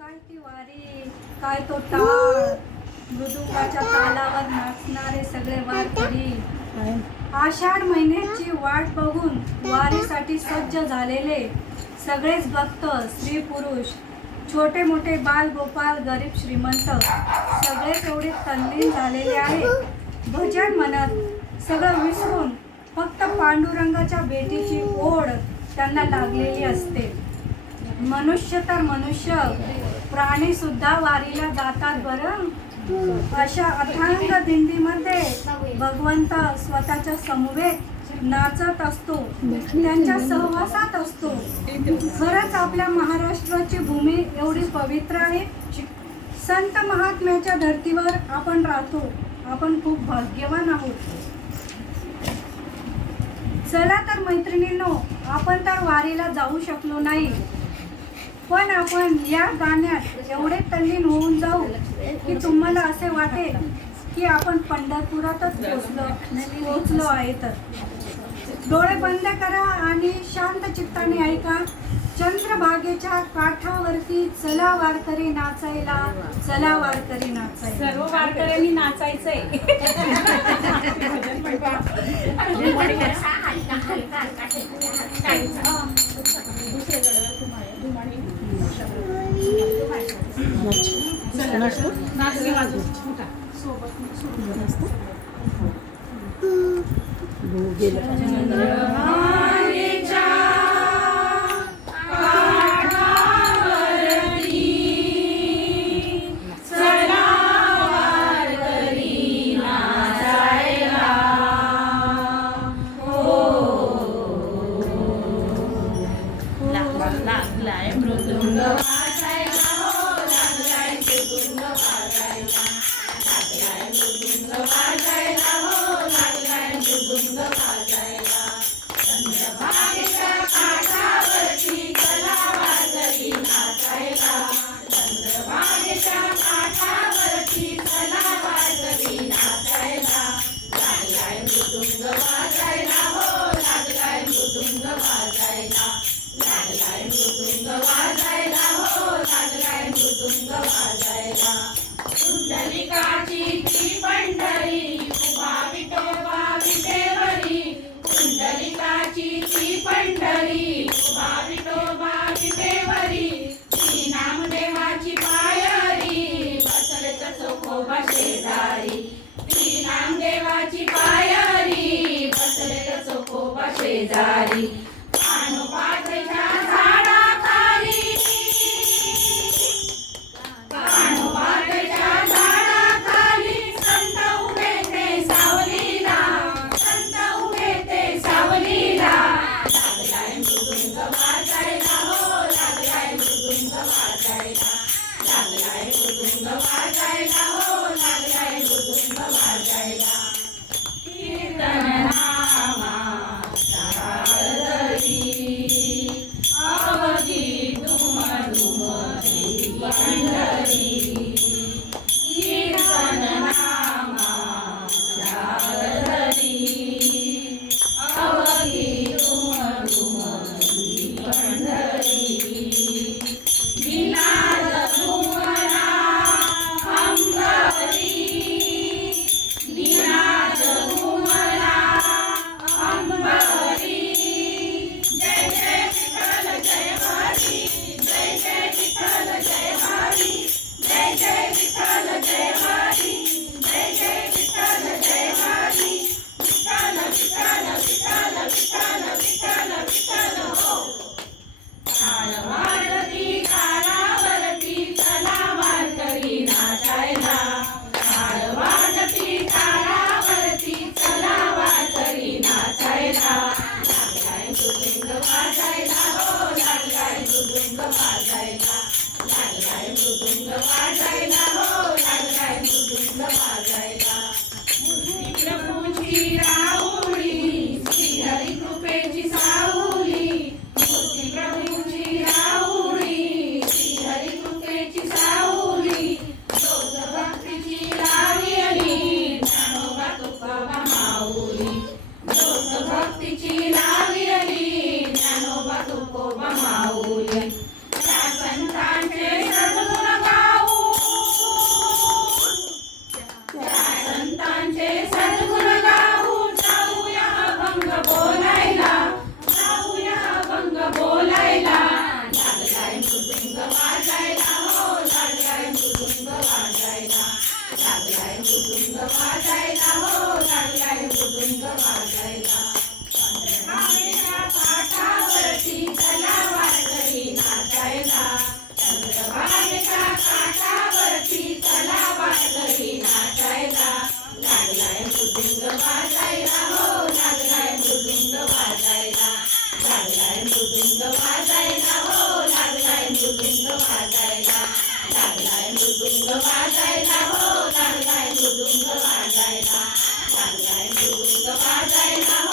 काय ती वारी? काय तो टाळ मृदुकाच्या तालावर नाचणारे सगळे वारकरी. आषाढ महिन्याची वाट बघून वारीसाठी सज्ज झालेले सगळेच भक्त स्त्री पुरुष छोटे मोठे बाल गोपाल गरीब श्रीमंत सगळेच एवढे तल्लीन झालेले आहेत भजन म्हणत सगळं विसरून फक्त पांडुरंगाच्या भेटीची ओढ त्यांना लागलेली असते. मनुष्य तर मनुष्य प्राणी सुद्धा वारीला जातात बरं? अशा अथांग दिंडीमध्ये भगवंत स्वतःच्या समवेत नाचत असतो. त्यांच्या सहवासात असतो. खरंच आपल्या महाराष्ट्राची भूमी एवढी पवित्र आहे. संत महात्म्याच्या धर्तीवर आपण राहतो. आपण खूप भाग्यवान आहोत. चला तर मैत्रिणींनो आपण तर वारीला जाऊ शकलो नाही. पण आपण या गाण्यात एवढे तल्लीन होऊन जाऊ की तुम्हाला असे वाटेल की आपण पंढरपुरातच पोचलो पोचलो आहे तर डोळे बंद करा आणि शांत चित्ताने ऐका. चंद्रभागेच्या काठावरती चला वारकरी नाचायला चला वारकरी नाचायला. सर्व वारकऱ्यांनी नाचायचंय. Google. वाचायला चंद्रभागेच्या काठावरती चला वाजवी नाचायला लागलाय मृदुंग वाजायला हो लागलाय मृदुंग वाजायला. लागलाय शेजारी देवाची पायरी बसले चोखोबा शेजारी मृदुंग वाजायला लागलाय मृदुंग वाजायला हो लागलाय मृदुंग वाजायला मूर्ती प्रभूची राहुली मृदुंग वाजायला हो लागलाय मृदुंग वाजायला लागलाय मृदुंग वाजायला हो लागलाय मृदुंग वाजायला लागलाय मृदुंग वाजायला हो लागलाय मृदुंग वाजायला लागलाय मृदुंग वाजायला हो,